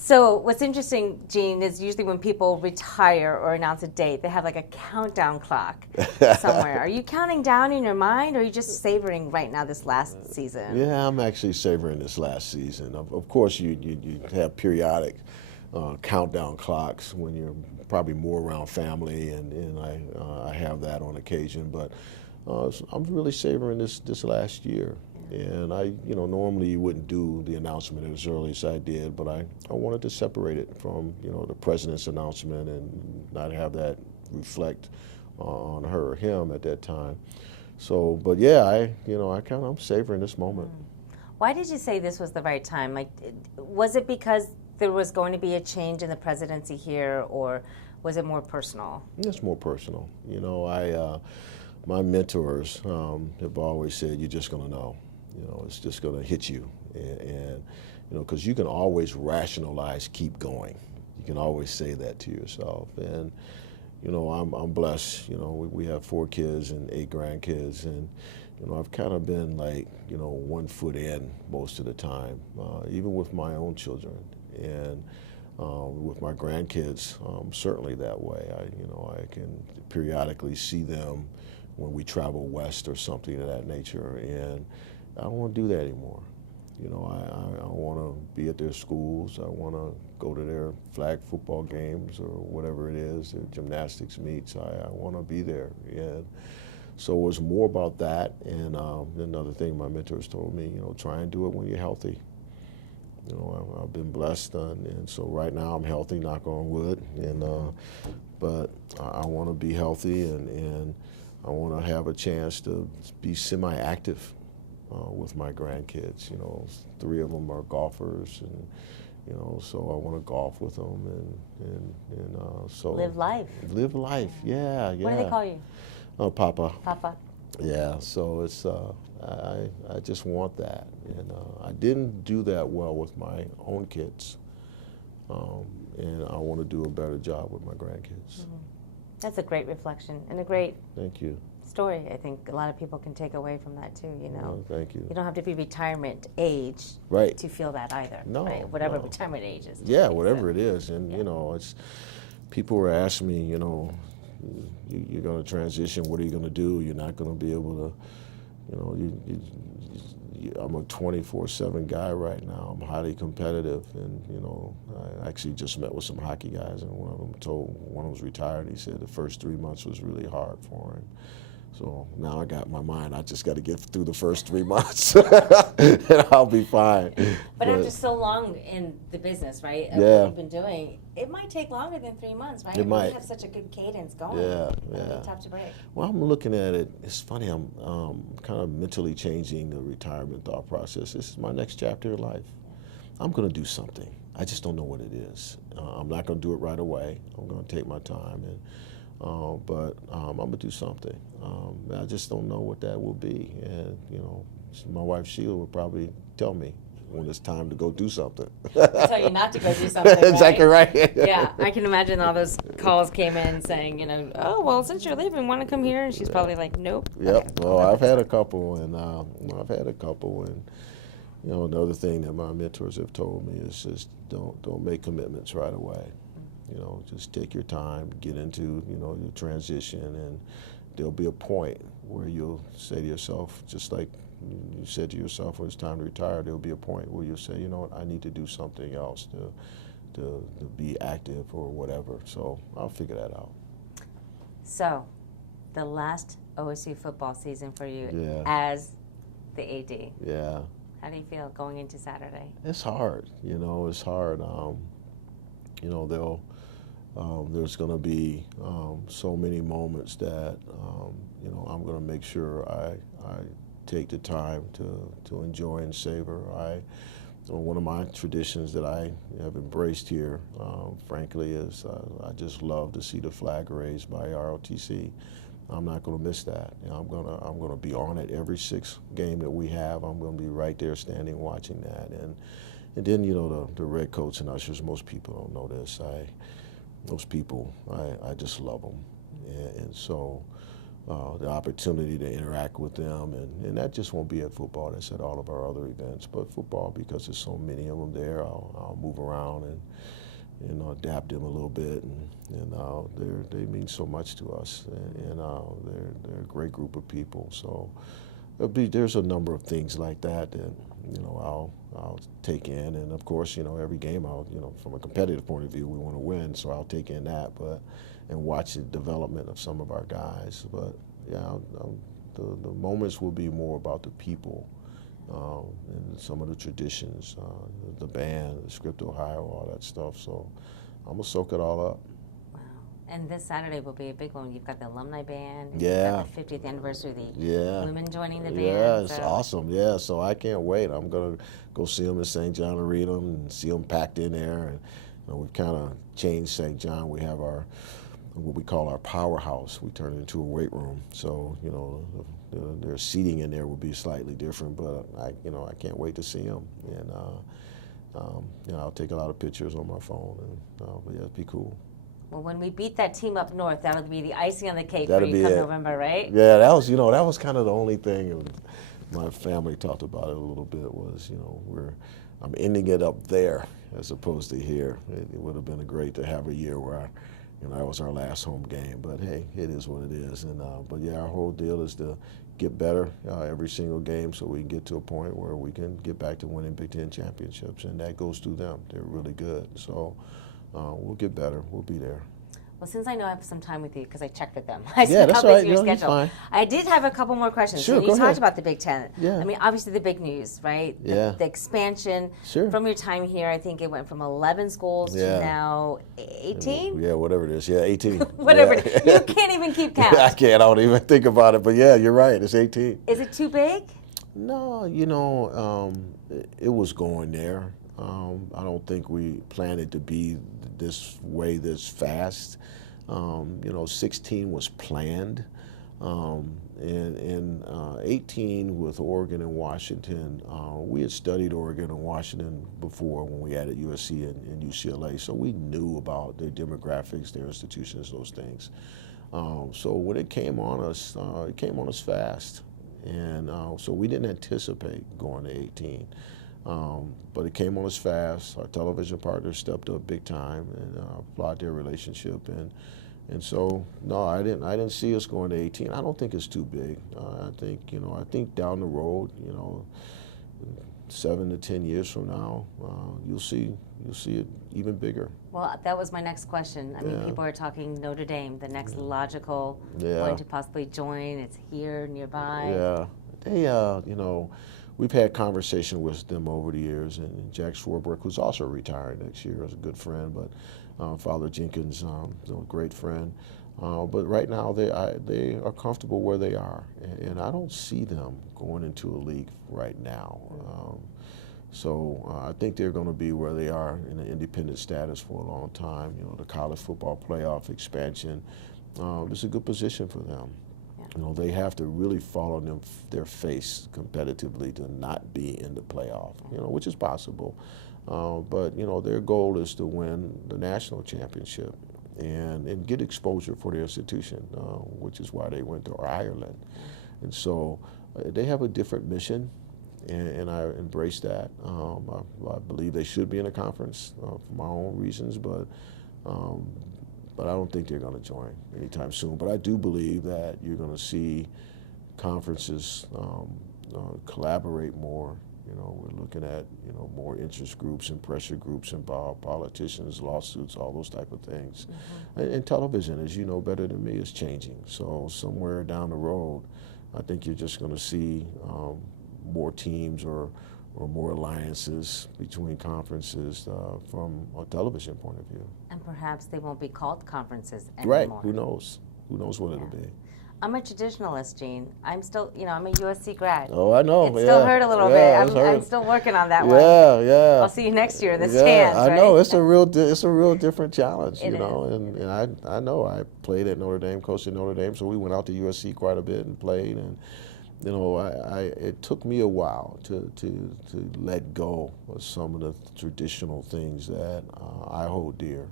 So what's interesting, Gene, is usually when people retire or announce a date, they have like a countdown clock somewhere. Are you counting down in your mind, or are you just savoring right now this last season? Yeah, I'm actually savoring this last season. Of course, you have periodic countdown clocks when you're probably more around family, and I have that on occasion. But I'm really savoring this last year. And normally you wouldn't do the announcement as early as I did, but I wanted to separate it from, the president's announcement and not have that reflect on her or him at that time. So, but yeah, I'm savoring this moment. Why did you say this was the right time? Like, was it because there was going to be a change in the presidency here, or was it more personal? It's more personal. My mentors have always said, you're just going to know. It's just going to hit you. And because you can always rationalize, keep going. You can always say that to yourself. And, I'm blessed. We have 4 kids and 8 grandkids. And, I've kind of been like, 1 foot in most of the time, even with my own children. And with my grandkids, certainly that way. I can periodically see them when we travel west or something of that nature. And I don't want to do that anymore. I want to be at their schools. I want to go to their flag football games or whatever it is, their gymnastics meets. I want to be there. And so it was more about that. And another thing my mentors told me, try and do it when you're healthy. I've been blessed, and so right now I'm healthy, knock on wood. But I want to be healthy, and I want to have a chance to be semi-active with my grandkids. 3 of them are golfers, and so I want to golf with them, and so Live life. Live life, yeah. What do they call you? Oh, Papa. Papa. Yeah. So it's I just want that, and I didn't do that well with my own kids, and I want to do a better job with my grandkids. Mm-hmm. That's a great reflection and a great Thank you. story. I think a lot of people can take away from that too. Well, thank you. You don't have to be retirement age Right. to feel that either. No, right? Whatever no. retirement age is. Yeah, right? whatever So, it is, and it's people were asking me, you're going to transition. What are you going to do? You're not going to be able to, I'm a 24/7 guy right now. I'm highly competitive, and I actually just met with some hockey guys, and one of them was retired. He said the first 3 months was really hard for him. So now I got in my mind, I just got to get through the first 3 months, and I'll be fine. But after so long in the business, right, of Yeah. what you've been doing, it might take longer than 3 months, right? It might. You have such a good cadence going. Yeah, It'll yeah. be tough to break. Well, I'm looking at it. It's funny. I'm kind of mentally changing the retirement thought process. This is my next chapter of life. I'm going to do something. I just don't know what it is. I'm not going to do it right away. I'm going to take my time, but I'm going to do something. I just don't know what that will be. And my wife Sheila would probably tell me when it's time to go do something. I'll tell you not to go do something. Exactly right. Yeah, I can imagine all those calls came in saying, oh, well, since you're leaving, want to come here? And she's probably like, nope. Yep. Okay. Well, I've had a couple, and another thing that my mentors have told me is just don't make commitments right away. Just take your time, get into your transition, and there'll be a point where you'll say to yourself, just like you said to yourself when it's time to retire, there'll be a point where you'll say, you know what, I need to do something else to be active or whatever. So I'll figure that out. So, the last OSU football season for you Yeah. as the AD. Yeah. How do you feel going into Saturday? It's hard. It's hard. There's going to be so many moments that I'm going to make sure I take the time to enjoy and savor. One of my traditions that I have embraced here, frankly, is I just love to see the flag raised by ROTC. I'm not going to miss that. I'm going to be on it every 6th game that we have. I'm going to be right there, standing, watching that. And then the red coats and ushers. Most people don't know this. I just love them, and so the opportunity to interact with them, and that just won't be at football. That's at all of our other events. But football, because there's so many of them there, I'll move around and adapt them a little bit, and they mean so much to us, and they're a great group of people. So there's a number of things like that I'll take in, and of course every game from a competitive point of view we want to win, so I'll take in that, and watch the development of some of our guys. But yeah, the moments will be more about the people. And some of the traditions, the band, the Script Ohio, all that stuff. So I'm going to soak it all up. Wow. And this Saturday will be a big one. You've got the alumni band. And Yeah. You've got the 50th anniversary of the women joining the band. Yeah, it's awesome. Yeah, so I can't wait. I'm going to go see them in St. John and read them and see them packed in there. And we've kind of changed St. John. We have what we call our powerhouse. We turn it into a weight room. So, their seating in there will be slightly different, but I can't wait to see them. And I'll take a lot of pictures on my phone, and but yeah, it'd be cool. Well, when we beat that team up north, that'll be the icing on the cake That'll for you come it. November, right? Yeah, that was kind of the only thing. My family talked about it a little bit. Was I'm ending it up there as opposed to here. It would have been great to have a year where that was our last home game, but hey, it is what it is. And but yeah, our whole deal is to get better every single game, so we can get to a point where we can get back to winning Big Ten championships, and that goes through them. They're really good, so we'll get better. We'll be there. Well, since I know I have some time with you, because I checked with them, I Yeah, that's how busy right. your No, schedule. fine. I did have a couple more questions. Sure, you go talked ahead. about the Big Ten. Yeah. I mean, obviously the big news, right? Yeah. The expansion. Sure. From your time here, I think it went from 11 schools to now 18? Yeah, whatever it is. Yeah, 18. Whatever Yeah. it is. You can't even keep count. I can't. I don't even think about it. But yeah, you're right. It's 18. Is it too big? No, it was going there. I don't think we planned it to be this way, this fast. 16 was planned, and 18 with Oregon and Washington. We had studied Oregon and Washington before when we added USC and UCLA, so we knew about their demographics, their institutions, those things. So when it came on us fast, and so we didn't anticipate going to 18. But it came on us fast. Our television partners stepped up big time and applaud their relationship, and so no, I didn't see us going to 18. I don't think it's too big. I think down the road, 7 to 10 years from now, you'll see it even bigger. Well, that was my next question. I mean, people are talking Notre Dame, the next logical one to possibly join. It's here nearby. Yeah, they we've had conversation with them over the years, and Jack Swarbrick, who's also retiring next year, is a good friend, but Father Jenkins, a great friend. But right now they are comfortable where they are, and I don't see them going into a league right now. So I think they're going to be where they are in an independent status for a long time. The college football playoff expansion, it's a good position for them. They have to really fall on their face competitively to not be in the playoff, which is possible. But, their goal is to win the national championship and get exposure for their institution, which is why they went to Ireland. And so they have a different mission, and I embrace that. I believe they should be in a conference for my own reasons, but I don't think they're going to join anytime soon. But I do believe that you're going to see conferences collaborate more. We're looking at more interest groups and pressure groups involved, politicians, lawsuits, all those type of things. Mm-hmm. And television, as you know better than me, is changing. So somewhere down the road, I think you're just going to see more teams or more alliances between conferences from a television point of view. And perhaps they won't be called conferences anymore. Right, who knows? Who knows what it'll be. I'm a traditionalist, Gene. I'm still, I'm a USC grad. Oh, I know. It still hurt a little bit. I'm still working on that one. Yeah. I'll see you next year in the stands, I right? know. It's a real different challenge, It is. And I know I played at Notre Dame, coached at Notre Dame, so we went out to USC quite a bit and played, and it took me a while to let go of some of the traditional things that I hold dear,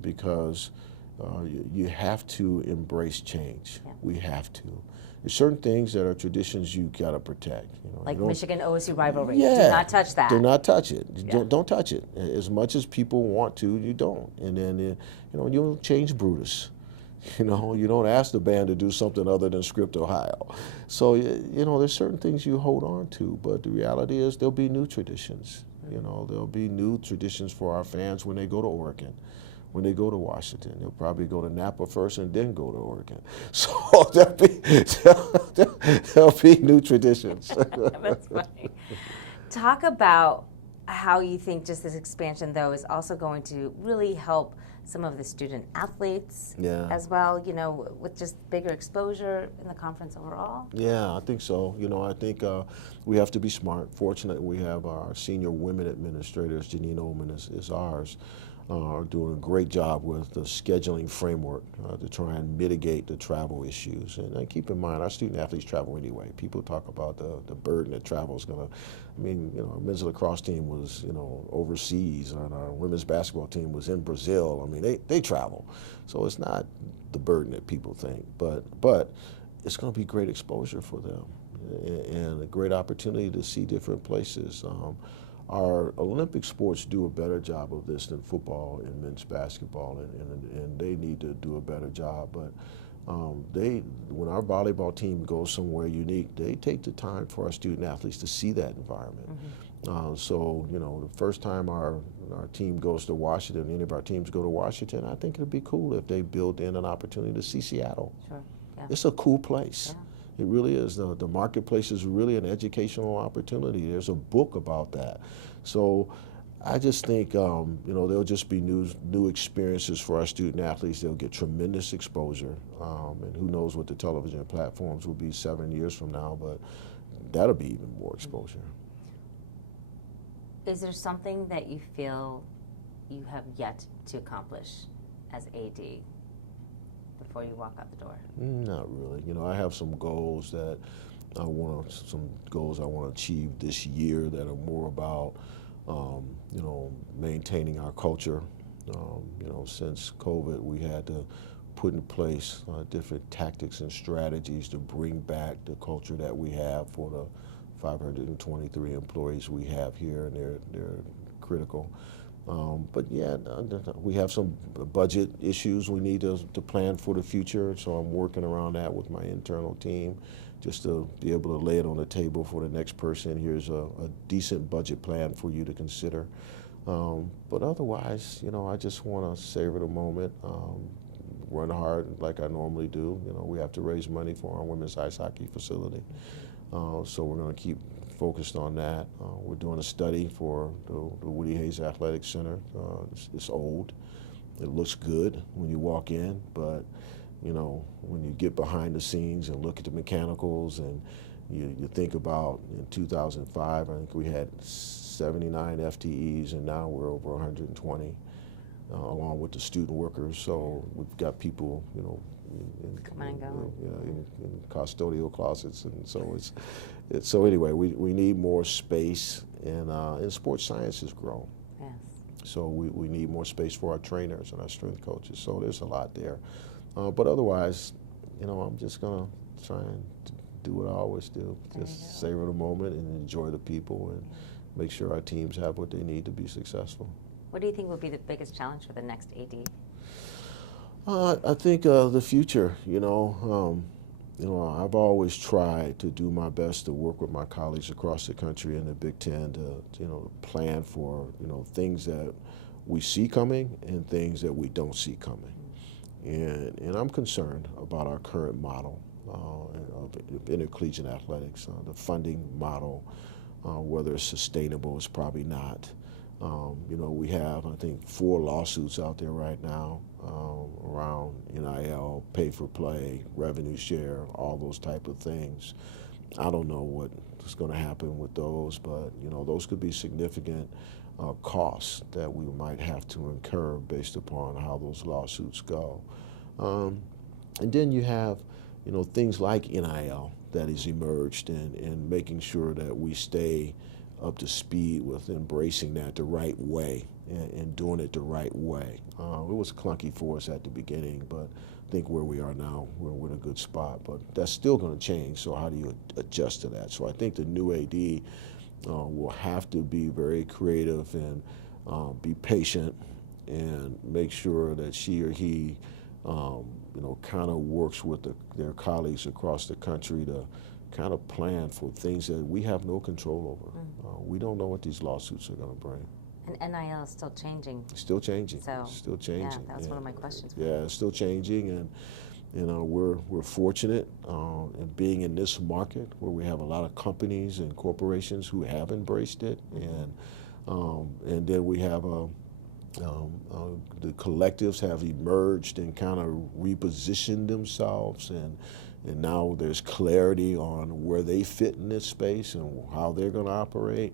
because You have to embrace change. Yeah. We have to. There's certain things that are traditions you gotta protect. Like you Michigan OSU rivalry. Yeah, Do not touch that. Do not touch it. Yeah. Don't touch it. As much as people want to, you don't. And then you don't change Brutus. You don't ask the band to do something other than Script Ohio. So there's certain things you hold on to, but the reality is there'll be new traditions. There'll be new traditions for our fans when they go to Oregon. When they go to Washington, they'll probably go to Napa first and then go to Oregon. So there'll be new traditions. That's funny. Talk about how you think just this expansion, though, is also going to really help some of the student athletes as well, with just bigger exposure in the conference overall? Yeah, I think so. I think we have to be smart. Fortunately, we have our senior women administrators, Janine Ullman is ours, are doing a great job with the scheduling framework to try and mitigate the travel issues. And keep in mind, our student athletes travel anyway. People talk about the burden that travel is going to. Our men's lacrosse team was, overseas, and our women's basketball team was in Brazil. They travel. So it's not the burden that people think, but it's going to be great exposure for them and a great opportunity to see different places. Our Olympic sports do a better job of this than football and men's basketball, and they need to do a better job. But when our volleyball team goes somewhere unique, they take the time for our student athletes to see that environment. So the first time our team goes to Washington, any of our teams go to Washington, I think it'd be cool if they built in an opportunity to see Seattle. Sure. Yeah. It's a cool place. Yeah. It really is. The marketplace is really an educational opportunity. There's a book about that. So I just think, there'll just be new experiences for our student athletes. They'll get tremendous exposure. And who knows what the television platforms will be 7 years from now, but that'll be even more exposure. Is there something that you feel you have yet to accomplish as AD before you walk out the door? Not really. I have some goals that I want to achieve this year that are more about, maintaining our culture. Since COVID, we had to put in place different tactics and strategies to bring back the culture that we have for the 523 employees we have here, and they're critical. But yeah, we have some budget issues we need to plan for the future, so I'm working around that with my internal team just to be able to lay it on the table for the next person. Here's a decent budget plan for you to consider. But otherwise, I just want to savor the moment, run hard like I normally do. We have to raise money for our women's ice hockey facility. So we're going to keep focused on that. We're doing a study for the Woody Hayes Athletic Center. It's old. It looks good when you walk in, but when you get behind the scenes and look at the mechanicals and you think about in 2005, I think we had 79 FTEs, and now we're over 120, along with the student workers. So we've got people, in custodial closets, and so so anyway, we need more space, and sports science has grown. Yes. So we need more space for our trainers and our strength coaches. So there's a lot there, but otherwise, I'm just gonna try and do what I always do: just savor the moment and enjoy the people, and make sure our teams have what they need to be successful. What do you think will be the biggest challenge for the next AD? I think the future. I've always tried to do my best to work with my colleagues across the country in the Big Ten to plan for things that we see coming and things that we don't see coming. And I'm concerned about our current model of intercollegiate athletics, the funding model, whether it's sustainable. It's probably not. We have, I think, 4 lawsuits out there right now around NIL, pay for play, revenue share, all those type of things. I don't know what's going to happen with those, but those could be significant costs that we might have to incur based upon how those lawsuits go. And then you have, things like NIL that has emerged, and making sure that we stay up to speed with embracing that the right way and doing it the right way. It was clunky for us at the beginning, but I think where we are now, we're in a good spot. But that's still going to change, so how do you adjust to that? So I think the new AD will have to be very creative and be patient and make sure that she or he kind of works with their colleagues across the country to kind of plan for things that we have no control over. We don't know what these lawsuits are going to bring. And NIL is still changing. Still changing. So, still changing. Yeah, that was one of my questions. Yeah, it's still changing, and we're fortunate in being in this market where we have a lot of companies and corporations who have embraced it, and then we have the collectives have emerged and kind of repositioned themselves, and now there's clarity on where they fit in this space and how they're going to operate.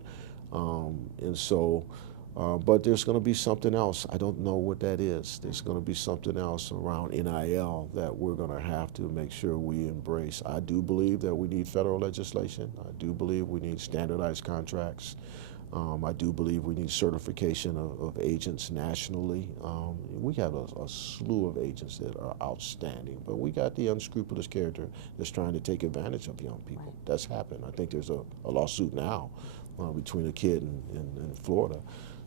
But there's going to be something else. I don't know what that is. There's going to be something else around NIL that we're going to have to make sure we embrace. I do believe that we need federal legislation. I do believe we need standardized contracts. I do believe we need certification of agents nationally. We have a slew of agents that are outstanding, but we got the unscrupulous character that's trying to take advantage of young people. Right. That's happened. I think there's a lawsuit now between a kid in Florida.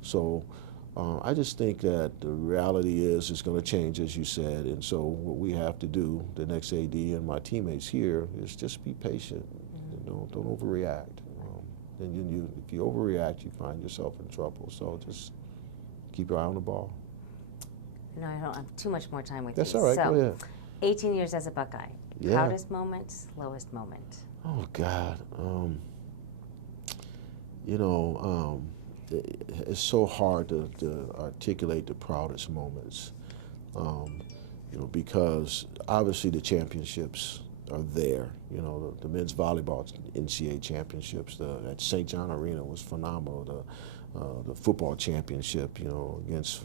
So I just think that the reality is it's going to change, as you said, and so what we have to do, the next AD and my teammates here, is just be patient. Don't overreact. And if you overreact, you find yourself in trouble. So just keep your eye on the ball. No, I don't have too much more time with That's you. That's all right. So, go ahead. 18 years as a Buckeye. Yeah. Proudest moment, lowest moment. Oh God. It's so hard to articulate the proudest moments, because obviously the championships are there. The men's volleyball NCAA championships at St. John Arena was phenomenal. The football championship, against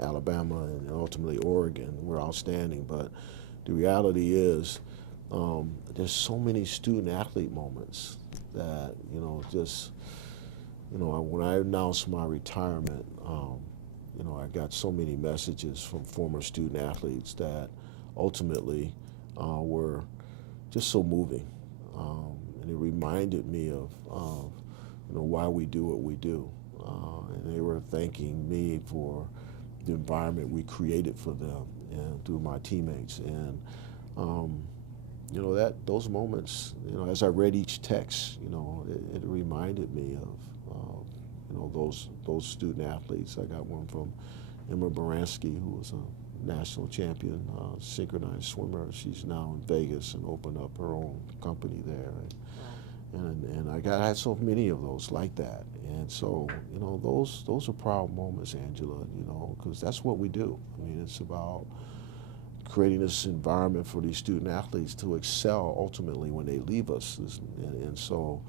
Alabama and ultimately Oregon were outstanding. But the reality is, there's so many student athlete moments that when I announced my retirement, I got so many messages from former student athletes that ultimately were just so moving, and it reminded me of why we do what we do, and they were thanking me for the environment we created for them and through my teammates, and those moments, as I read each text, it reminded me of those student athletes. I got one from Emma Baranski, who was a national champion synchronized swimmer. She's now in Vegas and opened up her own company there. And I had so many of those like that. And so, those are proud moments, Angela, because that's what we do. I mean, it's about creating this environment for these student athletes to excel ultimately when they leave us. And so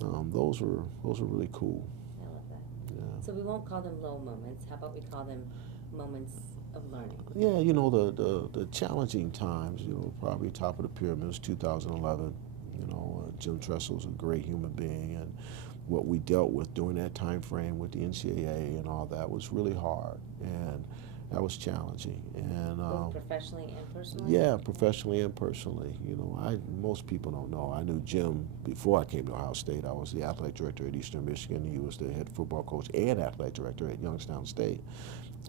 those are really cool. I love that. Yeah. So we won't call them low moments. How about we call them moments of learning? Yeah, the challenging times, probably top of the pyramid was 2011. Jim Tressel's a great human being, and what we dealt with during that time frame with the NCAA and all that was really hard, and that was challenging. And both professionally and personally? Yeah, professionally and personally. Most people don't know. I knew Jim before I came to Ohio State. I was the athletic director at Eastern Michigan. He was the head football coach and athletic director at Youngstown State.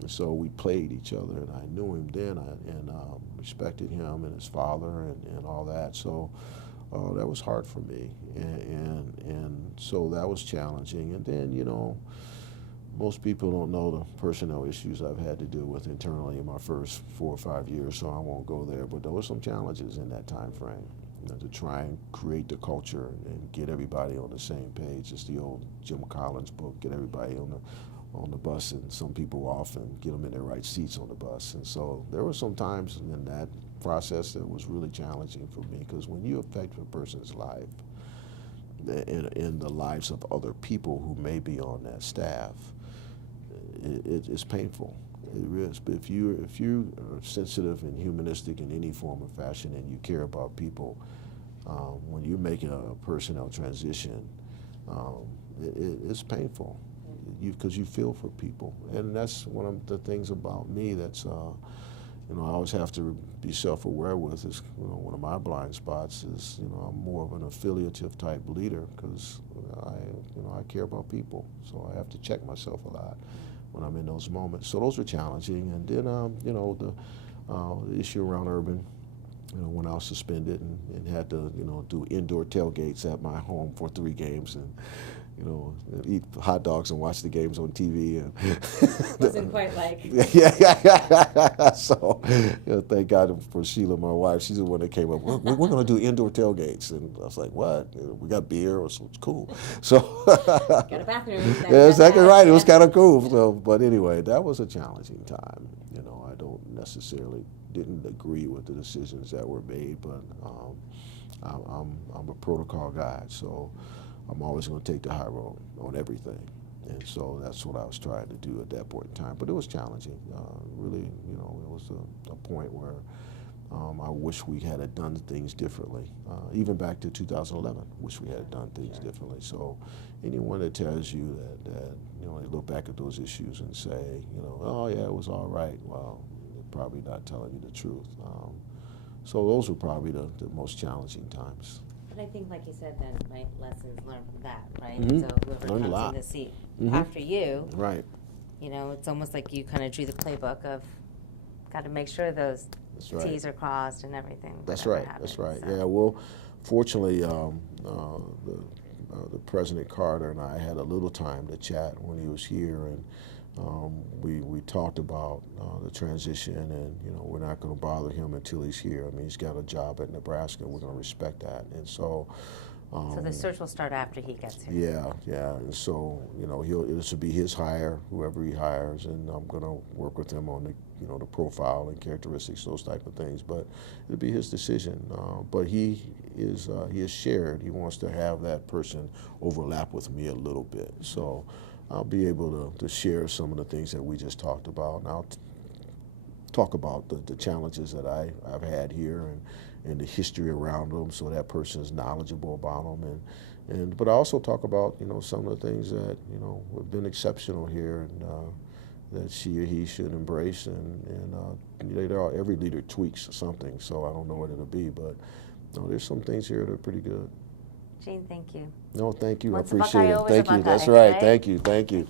And so we played each other, and I knew him then, and respected him and his father and all that. So that was hard for me, and so that was challenging. And then, most people don't know the personnel issues I've had to deal with internally in my first 4 or 5 years, so I won't go there. But there were some challenges in that time frame, to try and create the culture and get everybody on the same page. It's the old Jim Collins book, get everybody on the bus and some people off and get them in their right seats on the bus. And so there were some times in that process that was really challenging for me, because when you affect a person's life in the lives of other people who may be on that staff, it's painful. It is. But if you are sensitive and humanistic in any form or fashion, and you care about people, when you're making a personnel transition, it's painful, because you feel for people, and that's one of the things about me that's I always have to be self-aware with is, one of my blind spots is, I'm more of an affiliative type leader because I care about people. So I have to check myself a lot when I'm in those moments. So those are challenging. And then, the issue around Urban, when I was suspended and had to, do indoor tailgates at my home for 3 games and, eat hot dogs and watch the games on TV. And wasn't quite like. Yeah. So, thank God for Sheila, my wife. She's the one that came up. We're going to do indoor tailgates, and I was like, "What? We got beer, so it's cool." So, got a bathroom. Yeah, exactly right. It was kind of cool. So, but anyway, that was a challenging time. I don't necessarily didn't agree with the decisions that were made, but I'm a protocol guy, so I'm always going to take the high road on everything. And so that's what I was trying to do at that point in time. But it was challenging. Really, it was a point where I wish we had done things differently. Even back to 2011, wish we had done things differently. So anyone that tells you that they look back at those issues and say, oh yeah, it was all right, well, they're probably not telling you the truth. So those were probably the most challenging times. But I think, like you said, then, right, lessons learned from that, right? Mm-hmm. So whoever Learned a comes lot. in the seat Mm-hmm. after you, right? It's almost like you kind of drew the playbook of got to make sure those T's are crossed and everything. That's right. Happens, That's right. So. Yeah. Well, fortunately, the President Carter and I had a little time to chat when he was here, and we talked about the transition, and we're not going to bother him until he's here. I mean, he's got a job at Nebraska, and we're going to respect that. And so. So the search will start after he gets here. Yeah. And so this will be his hire, whoever he hires, and I'm going to work with him on the profile and characteristics, those type of things. But it'll be his decision. But he has shared. He wants to have that person overlap with me a little bit. So I'll be able to share some of the things that we just talked about, and I'll talk about the challenges that I've had here and the history around them, so that person is knowledgeable about them, but I also talk about some of the things that have been exceptional here, and that she or he should embrace, and every leader tweaks something, so I don't know what it'll be, but there's some things here that are pretty good. Gene, thank you. No, thank you. Once I appreciate it. Buckeye, Thank you. Buckeye, That's right. right? Thank you.